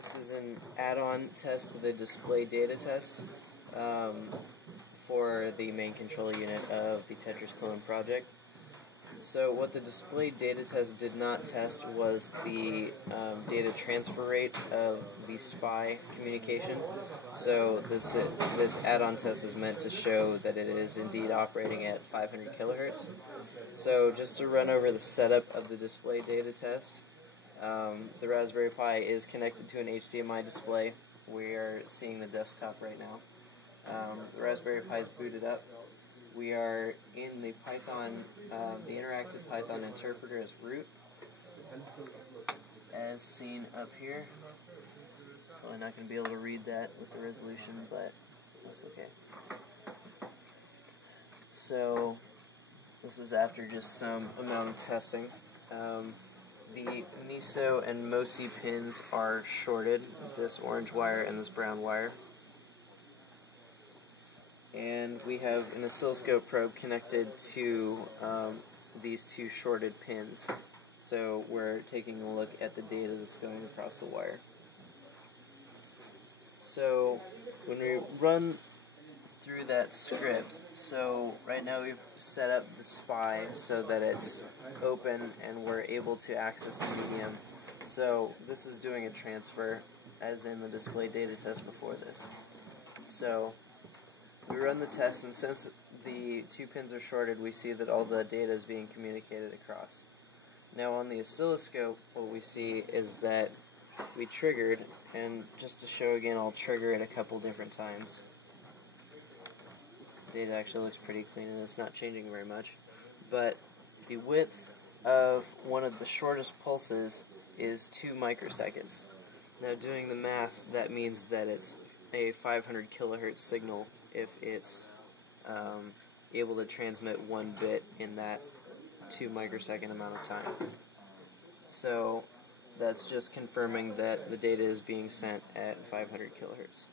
This is an add-on test of the display data test for the main control unit of the Tetris clone project. So what the display data test did not test was the data transfer rate of the SPI communication. So this add-on test is meant to show that it is indeed operating at 500 kilohertz. So just to run over the setup of the display data test, the Raspberry Pi is connected to an HDMI display. We are seeing the desktop right now. The Raspberry Pi is booted up. We are in the Python, the interactive Python interpreter as root, as seen up here. Probably not going to be able to read that with the resolution, but that's okay. So this is after just some amount of testing. The MISO and MOSI pins are shorted, this orange wire and this brown wire. And we have an oscilloscope probe connected to these two shorted pins. So we're taking a look at the data that's going across the wire. So when we run through that script, so right now we've set up the SPI so that it's open and we're able to access the medium. So this is doing a transfer, as in the display data test before this. So we run the test, and since the two pins are shorted, we see that all the data is being communicated across. Now on the oscilloscope, what we see is that we triggered, and just to show again, I'll trigger it a couple different times. Data actually looks pretty clean and it's not changing very much. But the width of one of the shortest pulses is 2 microseconds. Now doing the math, that means that it's a 500 kilohertz signal if it's able to transmit 1 bit in that 2 microsecond amount of time. So that's just confirming that the data is being sent at 500 kilohertz.